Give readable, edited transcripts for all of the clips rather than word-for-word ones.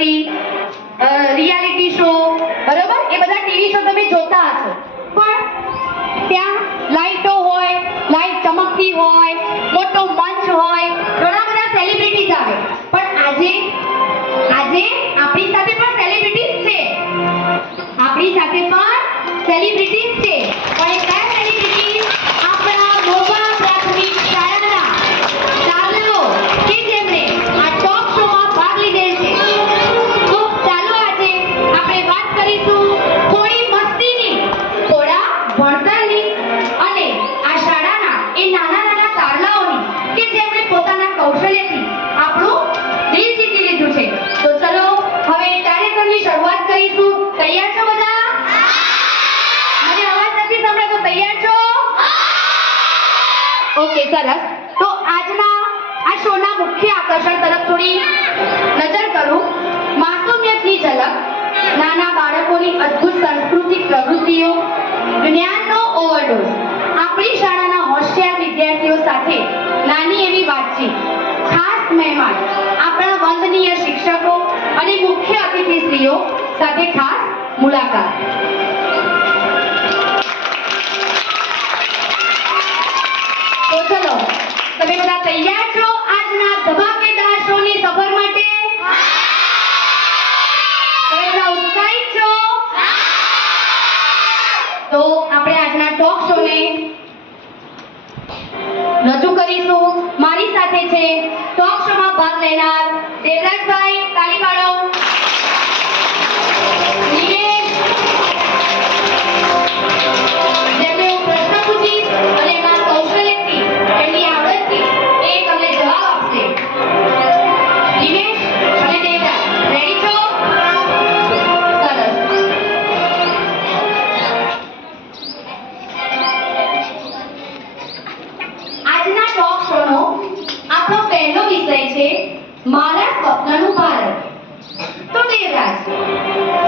ચમકતી reality show, બરોબર, એ બધા TV show તમે જોતા હશો, પણ ત્યાં લાઈટો હોય, લાઈટ ચમકતી હોય, મોટો મંચ હોય, ઘણા બધા સેલિબ્રિટીઝ આવે, પણ આજે આપણી સાથે પણ સેલિબ્રિટીઝ છે, આપણી સાથે પણ સેલિબ્રિટીઝ છે, પણ એ કયા સેલિબ્રિટીઝ? આપણા મોવા પ્રાથમિક શાળાના ચાલકો કે જેમણે આ ટોક શોમાં ભાગ લીધેલ છે. તો ચાલો આજે આપણે વાત કરીશું થોડી મસ્તીની, થોડા ભણતરની અને આ શાળાના એ નાના નાના તારલાઓની કે જેમણે પોતાના કૌશલ્યથી આપણું દિલ જીતી લીધું છે. તો ચલો હવે કાર્યક્રમની શરૂઆત કરીશું. તૈયાર છો બધા? મને અવાજ નથી સંભળાતો. તૈયાર છો? ઓકે, સરસ. તો આજના આ શોના મુખ્ય આકર્ષણ તરફ થોડી નજર કરું. માસુમિયતની ઝલક, નાના બાળકોની અદ્ભુત સાંસ્કૃતિક પ્રવૃત્તિઓ, જ્ઞાનનો ઓવરડોઝ, આપણી શાળાના હોશિયાર વિદ્યાર્થીઓ સાથે નાની એવી વાતચીત, ખાસ મહેમાન, આપણા વંદનીય શિક્ષકો અને મુખ્ય અતિથિશ્રીઓ સાથે ખાસ મુલાકાત. તો ચલો, તમે બધા તૈયાર છો આજના ધમાકેદાર શોની સફર માટે? તમે બધા ઉત્સાહિત છો? તો આપણે આજના ટોક શોને રજૂ કરીશું. મારી સાથે છે ટોક શોમાં ભાગ લેનાર દેવરાજભાઈ, તાળી પાડો. નિમેશ, જેમને હું પ્રશ્ન પૂછીશ અને એમના કૌશલ્યથી, એમની આવડતથી એ તમને જવાબ આપશે. નિમેશ અને દેવરાજ, રેડી છો? સરસ. આજના ટોક શોનો આપણો પહેલો વિષય છે મારા સ્વપ્નનું ભારત. તો દેવરાજ,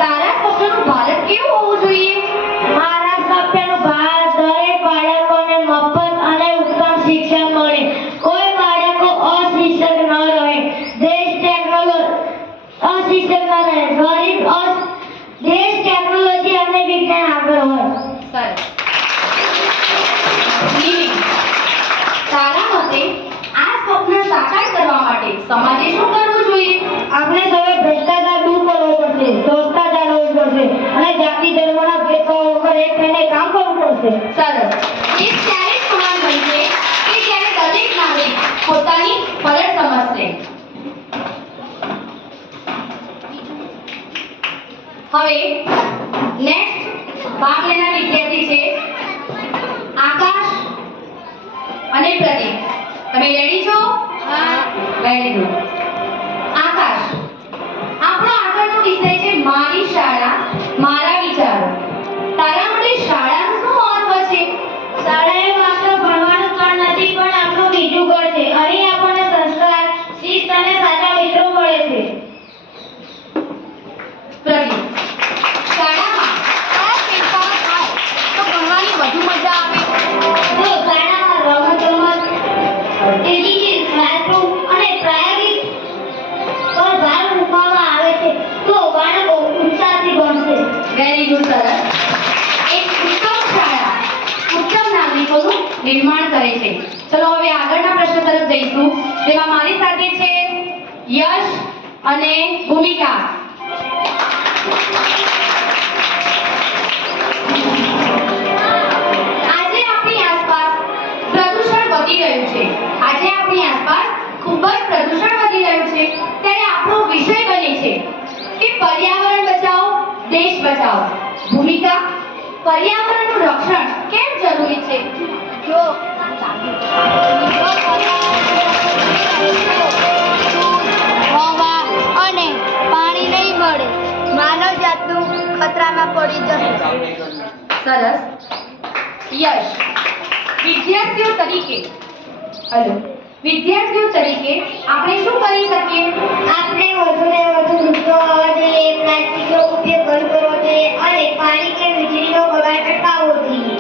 તારા સ્વપ્નનું ભારત કેવું હોવું જોઈએ? મારા સ્વપ્નનું ભારત દરેક બાળકોને મફત અને ઉત્તમ શિક્ષણ મળે, કોઈ બાળકો અશિક્ષિત ન રહે, દેશ અશિક્ષિત ન રહે, ગરીબ દેશ ટેકનોલોજી અને વિજ્ઞાન આગળ હોય. સરસ. નિમિત, તારા મતે આ સ્વપ્ન સાકાર કરવા માટે સમાજે શું કરવું જોઈએ? આપણે સૌએ ભ્રષ્ટાચાર દૂર કરવો પડશે, સ્વચ્છતા જાળવવી પડશે અને જાતિ ધર્મના ભેદભાવ વગર એક થઈને કામ કરવું પડશે. સરસ. દેશ ત્યારે જ મહાન બનશે કે જ્યારે દરેક નાગરિક પોતાની ફરજ સમજશે. હવે નેક્સ્ટ ભાગ લેનાર વિદ્યાર્થી છે આકાશ અને પ્રદીપ. તમે રેડી છો? હા. Very good. આકાશ, આપણો આગળનો વિષય છે મારી શાળા મારા વિચારો. તારા માટે શાળાનું શું મહત્વ છે? શાળા એ માત્ર ભણવાનું સ્થળ નથી, પણ આપણું બીજું ઘર છે. અહીં આપણને સંસ્કાર, શિસ્ત અને સાચા મિત્રો મળે છે. પ્રદીપ, શાળામાં કયા ફેરફાર થાય તો ભણવાની વધુ મજા આવે? જો શાળામાં રમત-ગમત, ડિજિટલ ક્લાસરૂમ અને પ્રાયોગિક પર ભાર મૂકવામાં આવે છે, તો બાળકો ઉત્સાહથી ભણશે. Very good. સરસ. એક ઉત્તમ શાળા ઉત્તમ નાગરિકોનું નિર્માણ કરે છે. ચલો હવે આગળના પ્રશ્ન તરફ જઈશું, જેમાં મારી સાથે છે યશ અને ભૂમિકા. આજે આપણી આસપાસ પ્રદૂષણ વધી રહ્યું છે. આજે આપણી આસપાસ ખૂબ જ પ્રદૂષણ વધી રહ્યું છે, ત્યારે આપણો વિષય બને છે કે પર્યાવરણ બચાવો, દેશ બચાવો. ભૂમિકા, પર્યાવરણનું રક્ષણ કેમ જરૂરી છે? જો હવા અને પાણી નહીં મળે, માનવ જાતનું ખતરામાં પડી જશે. સરસ. યશ, વિદ્યાર્થીઓ તરીકે આપણે શું કરી શકીએ? આપણે વધુને વધુ વૃક્ષો વાવવા જોઈએ, પ્લાસ્ટિકનો ઉપયોગ બંધ કરવો જોઈએ અને પાણી કે વીજળીનો બગાડ અટકાવવો જોઈએ.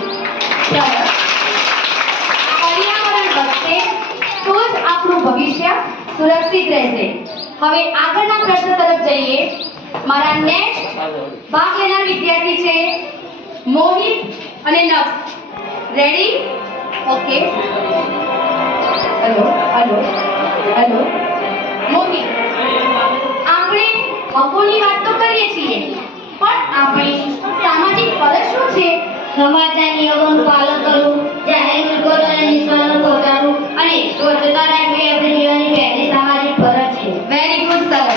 સરસ. પર્યાવરણ બચશે તો જ આપણું ભવિષ્ય સુરક્ષિત રહેશે. હવે આગળના પ્રશ્ન તરફ જઈએ. મારા નેક્સ્ટ ભાગ લેનાર વિદ્યાર્થી છે મોહિત અને Naksh. Ready? Okay. Hello hello hello. Mohit, આપણે હકોની વાત તો કરીએ છીએ, પણ આપણી સામાજિક ફરજ શું છે? સમાજના નિયમોનું પાલન કરવું, જાહેર મુલકોને નિશાનો પહોંચાડવું અને સ્વચ્છતા રાખવી આપણી જીવનની પહેલી સામાજિક ફરજ છે. Very good sir.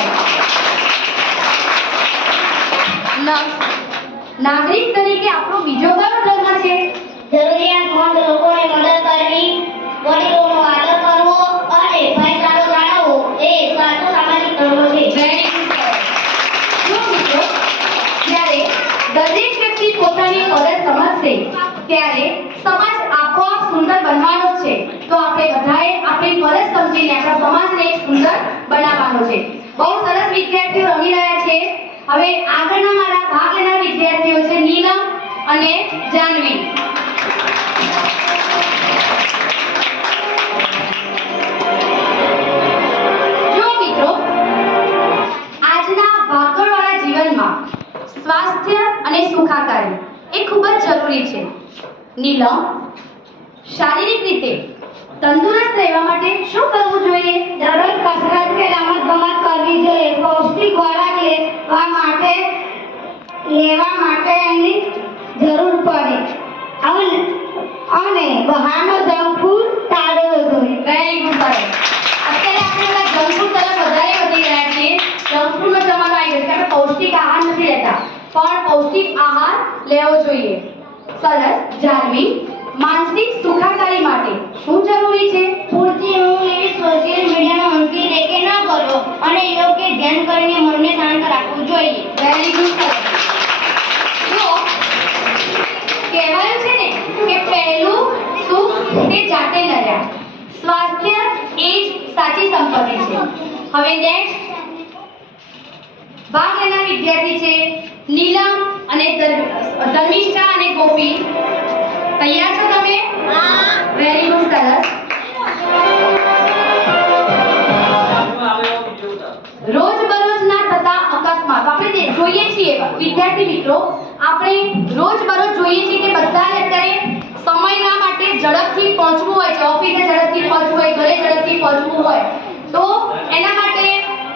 નાગરિક તરીકે આપણો બીજો કયો ધર્મ છે? જરૂરિયાતમંદ લોકોને મદદ કરવી, વડીલોનો આદર કરવો અને ભાઈચારો જાળવવો એ સાચો સામાજિક ધર્મ છે. Very good sir. જો મિત્રો, જ્યારે દરેક વ્યક્તિ પોતાની ફરજ સમજશે ત્યારે સમાજ આપોઆપ સુંદર બનવાનો જ છે. તો આપણે બધાએ આપણી ફરજ સમજીને આપણા સમાજને એક સુંદર બનાવવાનો છે. બહુ સરસ વિદ્યાર્થીઓ રમી રહ્યા છે. હવે આગળના મારા ભાગ લેનાર વિદ્યાર્થીઓ છે નીલમ અને જાનવી. જો મિત્રો, આજના ભાગદોડવાળા જીવનમાં સ્વાસ્થ્ય અને સુખાકારી એ ખૂબ જ જરૂરી છે. નીલમ, શારીરિક રીતે તંદુરસ્ત રહેવા માટે શું કરવું જોઈએ? દરરોજ કસરત કે રમતગમત કરવી જોઈએ. પૌષ્ટિક ખોરાક લેવા માટે એની જરૂર પડે અને બહારનો જંક ફૂડ ટાળવો જોઈએ. Very good sir. અત્યારે આપણે બધા જંક ફૂડ તરફ વધારે વધી રહ્યા છીએ. જંક ફૂડનો જમાનો આવી ગયો છે. આપણે પૌષ્ટિક આહાર નથી લેતા, પણ પૌષ્ટિક આહાર લેવો જોઈએ. સરસ. જાનવી, માનસિક સુખાકારી માટે શું જરૂરી છે? પૂરતી ઊંઘ લેવી, સોશિયલ મીડિયાનો અંકી દેખે ન કરવો અને યોગ્ય ધ્યાન કરીને મનને શાંત રાખવું જોઈએ. Very good sir. જો કહેવાયું છે ને કે પહેલું સુખ તે જાતે નર્યા. સ્વાસ્થ્ય એ જ સાચી સંપત્તિ છે. હવે નેક્સ્ટ ભાગ લેનાર વિદ્યાર્થી છે નીલમ અને ધર્મિષ્ઠા અને ગોપી. તૈયાર છો તમે? હા. Very good. સરસ. રોજબરોજના થતા અકસ્માત આપણે જોઈએ છીએ વિદ્યાર્થી મિત્રો, આપણે રોજબરોજ જોઈએ છીએ કે બધાને અત્યારે સમયના માટે ઝડપથી પહોંચવું હોય છે. ઓફિસે ઝડપથી પહોંચવું હોય, ઘરે ઝડપથી પહોંચવું હોય, તો એના માટે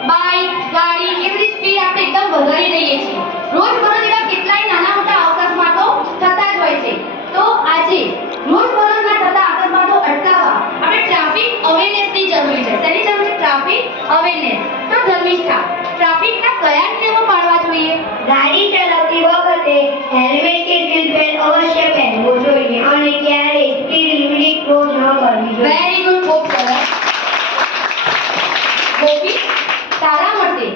બાઇક, ગાડી એ બધી સ્પીડ આપણે એકદમ વધારી દઈએ છીએ. રોજબરોજ એવા કેટલાય નાના મોટા અકસ્માતો થતા જ હોય છે. તો આજે રોજબરોજના થતા અકસ્માતો અટકાવવા આપણે ટ્રાફિક અવેરનેસની જરૂર છે. શેની જરૂર છે? Traffic awareness. તો ધર્મિષ્ઠા, ટ્રાફિકના કયા નિયમો પાળવા જોઈએ? ગાડી ચલાવતી વખતે હેલ્મેટ કે સીટ બેલ્ટ અવશ્ય પહેરવું જોઈએ અને ક્યારેય સ્પીડ લિમિટ ક્રોસ ન કરવી જોઈએ. Very good. ખૂબ સરસ. ગોપી, તારા મતે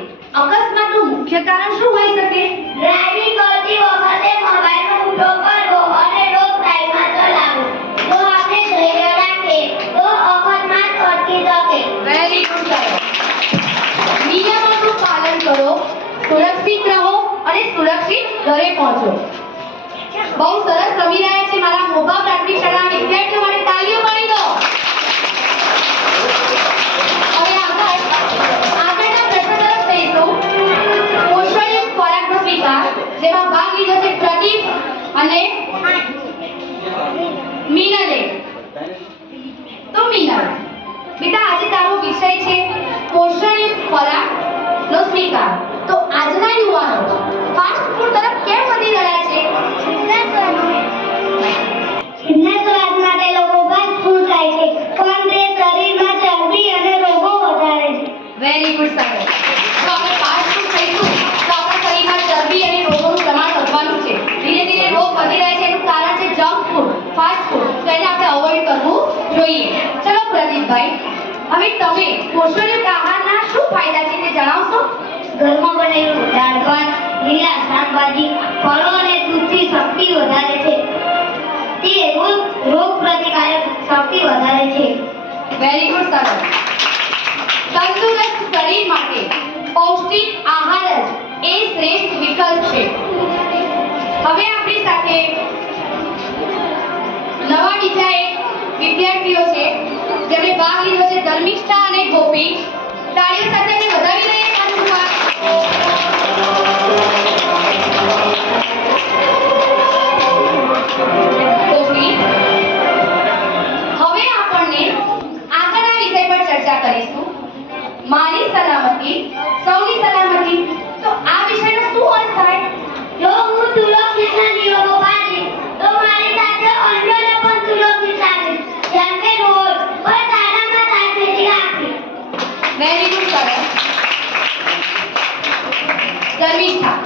અકસ્માતનું મુખ્ય કારણ શું હોઈ શકે? ડ્રાઇવિંગ કરતી વખતે મોબાઈલનો ઉપયોગ કરવો અને રોંગ સાઈડમાં ચલાવવું. જો આપણે ધૈર્ય રાખીએ તો અકસ્માત અટકી શકે. વેરી ગુડ સરસ. નિયમોનું પાલન કરો, સુરક્ષિત રહો અને સુરક્ષિત ઘરે પહોંચો. બહુ સરસ રમી રહ્યા છે મારા મોભા પ્રાથમિક શાળાના વિદ્યાર્થીઓ માટે તાળીઓ પાડી દો. હવે આગળના પ્રશ્ન તરફ જઈશું. પોષણયુક્ત ખોરાકનો સ્વીકાર, જેમાં ભાગ લીધો છે પ્રદીપ અને મીનલે. તો મીનલ બેટા, આજે તારો વિષય છે પોષણયુક્ત ખોરાકનો સ્વીકાર. તો આજના યુવાનો ફાસ્ટ ફૂડ તરફ કેમ વધી રહ્યા છે? સિદ્ધના સ્વાદ માટે લોકો ફાસ્ટ ફૂડ ખાય છે, પણ તે શરીરમાં ચરબી અને રોગો વધારે છે. Very good sir. જો આપણે ફાસ્ટ ફૂડ ખાઈશું તો આપણા શરીરમાં ચરબી અને રોગોનું પ્રમાણ વધવાનું છે. ધીરે ધીરે રોગ વધી રહ્યા છે. એનું કારણ છે જંક ફૂડ, ફાસ્ટ ફૂડ. તો એને આપણે અવોઇડ કરવું જોઈએ. ચલો પ્રદીપભાઈ, હવે તમે પોષણયુક્ત આહારના શું ફાયદા છે તે જણાવશો? ઘરમાં બનેલું દાળ ભાત, લીલા શાકભાજી, ફળો અને દૂધથી શક્તિ વધારે છે. તે રોગ પ્રતિકારક શક્તિ વધારે છે. Very good sir. તંદુરસ્ત શરીર માટે પૌષ્ટિક આહાર જ એ શ્રેષ્ઠ વિકલ્પ છે. હવે આપણી સાથે નવા બીજા એક વિદ્યાર્થીઓ છે જેમણે ભાગ લીધો છે ધર્મિષ્ઠા અને ગોપી. તાળીઓ સાથે એને વધાવી ધર્મિષ્ઠા.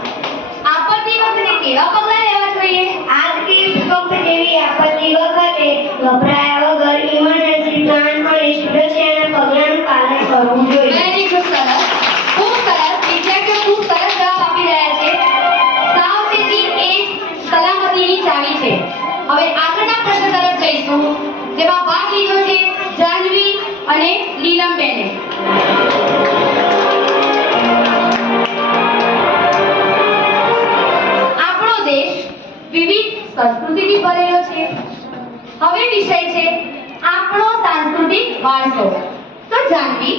આપત્તિ વખતે કેવા પગલાં લેવા જોઈએ? આર્થિક ભૂકંપ જેવી આપત્તિ વખતે ગભરાયા વગર ઇમરજન્સી પ્લાન અને સુરક્ષાના પગલાંનું પાલન કરવું જોઈએ. વેરી ગુડ, સરસ, ખૂબ સરસ. વિદ્યાર્થીઓ ખૂબ સરસ જવાબ આપી રહ્યા છે. સાવચેતી એ જ સલામતીની ચાવી છે. હવે આગળના પ્રશ્ન તરફ જઈશું, જેમાં ભાગ લીધો છે જાહ્નવી અને નીલમબેને. આપણો દેશ વિવિધ સંસ્કૃતિથી ભરેલો છે. હવે વિષય છે આપણો સાંસ્કૃતિક વારસો. તો જાહ્નવી,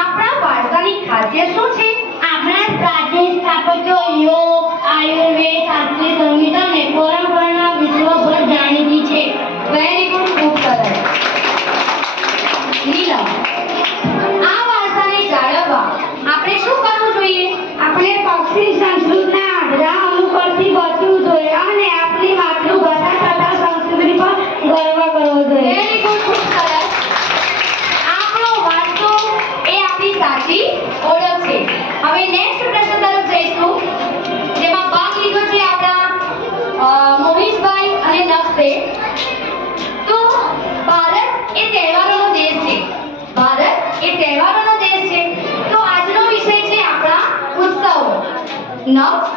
આપણા વારસાની ખાસિયત શું છે? આપણા પ્રાચીન સ્થાપત્યો યોગ, આયુર્વેદ, શાસ્ત્રીય સંગીત અને પરંપરા વિશ્વભર જાણીતી છે. વેરી ગુડ, ખૂબ સરસ. નીલમ, આ વારસાને જાળવવા આપણે શું કરવું જોઈએ? આપણે પક્ષી સંસ્કૃતના આધાર અનુકરણથી બચવું જોઈએ અને આપણી માતૃભાષા તથા સંસ્કૃતિ પર ગર્વ કરવો જોઈએ. વેરી ગુડ, ખૂબ સરસ. આપણો વારસો એ આપણી સાચી ઓળખ છે. હવે નેક્સ્ટ પ્રશ્ન તરફ જઈશું, જેમાં ભાગ લીધો છે આપણા મોહિશભાઈ અને નક્ષે. તો ભારત એ તહેવારોનો દેશ છે. ભારત એ તહેવારોનો દેશ છે. તો આજનો વિષય છે આપણા ઉત્સવો. નક્ષ,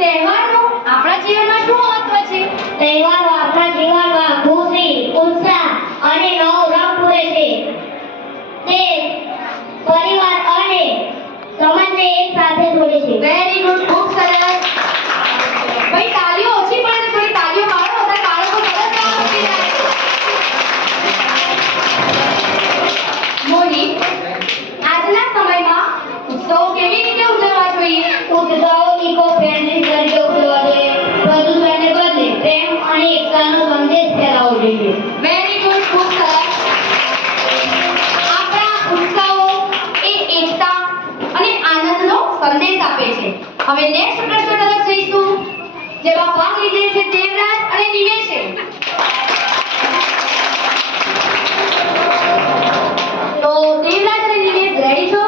તહેવારનું આપણા જીવનમાં શું મહત્વ છે? તહેવારો આપણા જીવનમાં ખુશી, ઉત્સાહ અને નવો રંગ પૂરે છે. તે પરિવાર અને સમાજને એક સાથે જોડે છે. વેરી ગુડ, ખૂબ સરસ. ભાઈ તાલીઓ ઓછી પડે, થોડી તાલીઓ પાડો. બધા બાળકો સરસ જવાબ આપી રહ્યા છે. મોહિત, આજના સમયમાં ઉત્સવો કેવી રીતે ઉજવવા જોઈએ? ઉત્સવો ઇકો ફ્રેન્ડલી તરીકે ઉજવવા જોઈએ. પ્રદૂષણને બદલે પ્રેમ અને એકતાનો સંદેશ ફેલાવવો જોઈએ. વેરી ગુડ, ખૂબ સરસ. આપણા ઉત્સવો એ એકતા અને આનંદનો સંદેશ આપે છે. હવે નેક્સ્ટ પ્રશ્ન તરફ જઈશું, જેમાં ભાગ લીધેલ છે દેવરાજ અને નિમેશે. તો દેવરાજ અને નિમેશ રેડી છો?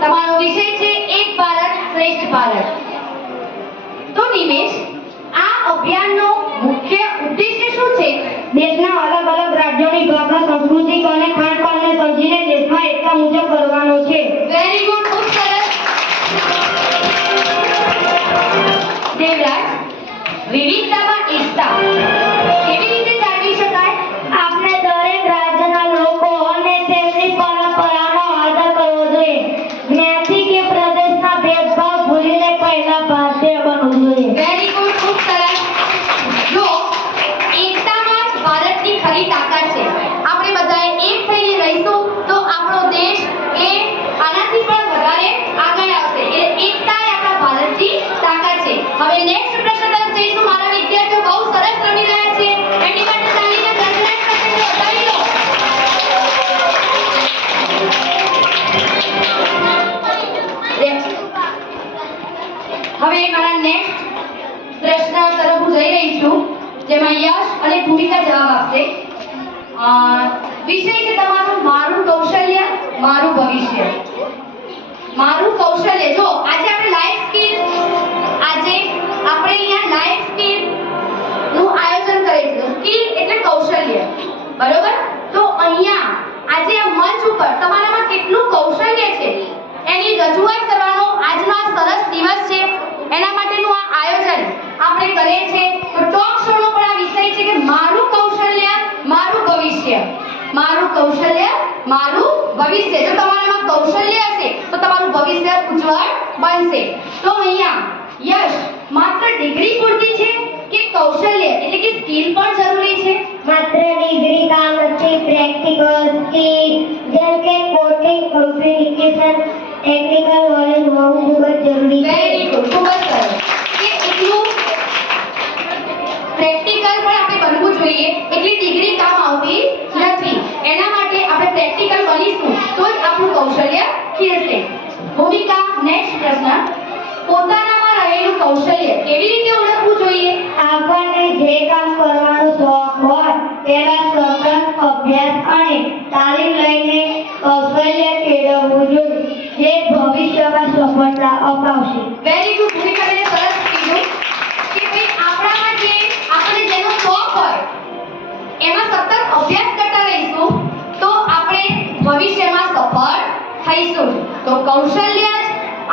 તમારો વિષય છે એક ભારત શ્રેષ્ઠ ભારત. તો નિમેશ, આ અભિયાનનો મુખ્ય ઉદ્દેશ્ય શું છે? દેશના અલગ અલગ રાજ્યોની ભાષા, સાંસ્કૃતિક અને ખાનપાનને સમજીને દેશમાં એકતા મુજબ કરવાનો છે. વેરી ગુડ, ખૂબ સરસ. દેવરાજ, વિવિધતામાં એકતા કેવી રીતે જાળવી શકાય? આપણે દરેક રાજ્યના લોકો અને તેમની પરંપરાનો આદર કરવો જોઈએ. જ્ઞાતિ કે પ્રદેશના ભેદભાવ ભૂલીને પહેલા ભારતીય બનવું જોઈએ. વેરી ગુડ, ખૂબ સરસ. જો એકતામાં જ ભારતની ખરી તાકાત છે. આપણે બધાએ એક થઈને રહીશું તો આપણો દેશ એ આનાથી પણ વધારે આગળ આવશે. એટલે એકતા એ આપણા ભારતની તાકાત છે. હવે નેક્સ્ટ પ્રશ્ન તરફ જઈશું. મારા વિદ્યાર્થીઓ બહુ સરસ રમી રહ્યા છે. એની માટે તાલીને ગણગણાટ સાથે વધારી લો. હવે મારા નેક્સ્ટ પ્રશ્ન તરફ હું જઈ રહી છું, જેમાં યશ અને ભૂમિકા જવાબ આપશે. વિષય છે તમારો મારું કૌશલ્ય મારું ભવિષ્ય. મારું કૌશલ્ય, જો આજે આપણે લાઈફ સ્કિલ, આજે આપણે અહીંયા લાઈફ સ્કિલ નું આયોજન કરેલું છે. સ્કિલ એટલે કૌશલ્ય, બરોબર? તો અહીંયા આજે આ મંચ ઉપર તમારામાં કેટલું કૌશલ્ય છે એની રજૂઆત કરવાનો આજનો આ સરસ દિવસ છે. એના માટેનું આ આયોજન આપણે કરીએ છીએ. તો ટોક શો નો પણ આ વિષય છે કે મારું કૌશલ્ય મારું ભવિષ્ય. મારું કૌશલ્ય મારું ભવિષ્ય. જો તમારામાં કૌશલ્ય હશે તો તમારું ભવિષ્ય ઉજ્જવળ બનશે. તો અહીંયા યશ, માત્ર ડિગ્રી પૂરતી છે કે કૌશલ્ય એટલે કે સ્કિલ પણ જરૂરી છે? માત્ર ડિગ્રી કામ નથી. પ્રેક્ટિકલ સ્કિલ જેમ કે કોડિંગ, કમ્યુનિકેશન, ટેકનિકલ નોલેજ હોવું ખૂબ જ જરૂરી છે. વેરી ગુડ, ખૂબ જ સરસ. કે એટલું પ્રેક્ટિકલ પણ આપણે બનવું જોઈએ. એટલી ડિગ્રી કામ આવતી નથી. એના માટે આપણે પ્રેક્ટિકલ બનીશું તો જ આપણું કૌશલ્ય ખીલશે. ભૂમિકા, નેક્સ્ટ પ્રશ્ન. પોતાનામાં રહેલું કૌશલ્ય કેવી રીતે ઓળખવું જોઈએ? આપણને જે કામ કરવાનો શોખ હોય તેના સતત અભ્યાસ અને તાલીમ લઈને કૌશલ્ય કેળવવું જોઈએ. જે ભવિષ્યમાં સફળતા અપાવશે. Very good. ભૂમિકાબેને સરસ કીધું કે ભાઈ આપણામાં જે આપણે જેનો શોખ હોય એમાં સતત અભ્યાસ કરતા રહીશું તો આપણે ભવિષ્યમાં સફળ થઈશું. તો કૌશલ્ય જ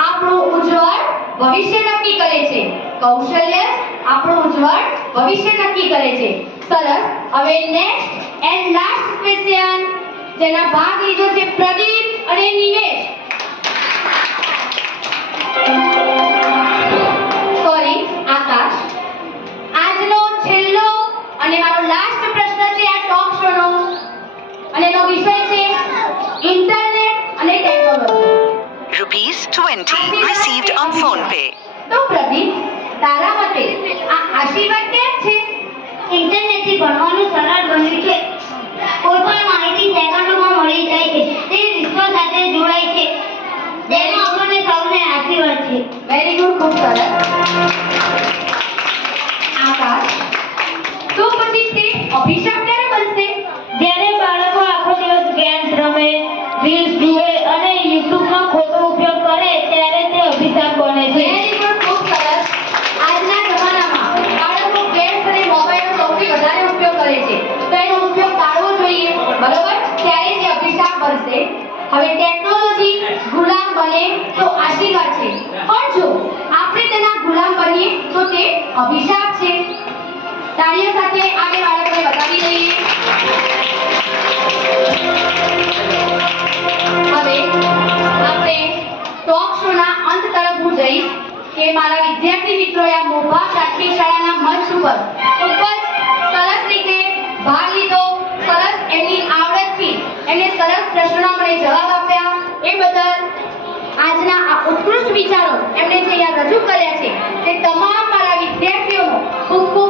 આપણું ઉજ્જવળ ભવિષ્ય નક્કી કરે છે. કૌશલ્ય જ આપણું ઉજ્જવળ ભવિષ્ય નક્કી કરે છે. સરસ. હવે નેક્સ્ટ એન્ડ લાસ્ટ ક્વેશ્ચન જેના ભાગ લીધો છે પ્રદીપ અને નિમેશ. સોરી, આકાશ. આજનો છેલ્લો અને મારો લાસ્ટ પ્રશ્ન છે આ ટોક શોનો અને એનો વિષય છે ઇન્ટરનેટ અને ટેકનોલોજી. ₹20 received on PhonePe. તો પ્રદીપ, તારા મતે આ આશીર્વાદ કેમ છે? ઇન્ટરનેટથી ભણવાનું સરળ બન્યું છે. કોઈ પણ માહિતી સેકન્ડોમાં મળી જાય છે. તે વિશ્વ સાથે જોડાય છે. જેનો આપણને સૌને આશીર્વાદ છે. Very good. ખૂબ સરસ. આકાશ, તો પછી તે અભિશાપ ક્યારે બનશે? જ્યારે બાળકો આખો દિવસ ગેમ્સ રમે, રીલ્સ જુએ અને યુટ્યુબનો ખોટો ઉપયોગ કરે ત્યારે તે અભિશાપ બને છે. Very good. ખૂબ સરસ. આજના જમાનામાં બાળકો ગેમ્સ અને મોબાઈલનો સૌથી વધારે ઉપયોગ કરે છે તો એનો ઉપયોગ ટાળવો જોઈએ, બરોબર? ત્યારે તે અભિશાપ બનશે. હવે ટેકનોલોજી ગુલામ બને તો આશીર્વાદ છે, પણ જો આપણે તેના ગુલામ બનીએ તો તે અભિશાપ છે. તાળીઓ સાથે આગળ બાળકોને બતાવી દઈએ. હવે આપણે ટોક શોના અંત તરફ હું જઈશ કે મારા વિદ્યાર્થી મિત્રોએ આ મોભા પ્રાથમિક શાળાના મંચ ઉપર ખૂબ જ સરસ રીતે ભાગ લીધો. સરસ એમની આવડતથી એમને સરસ પ્રશ્નોના મને જવાબ આપ્યા. એ બદલ આજના આ ઉત્કૃષ્ટ વિચારો એમણે જે અહીંયા રજૂ કર્યા છે તે તમામ મારા વિદ્યાર્થીઓનો ખૂબ ખૂબ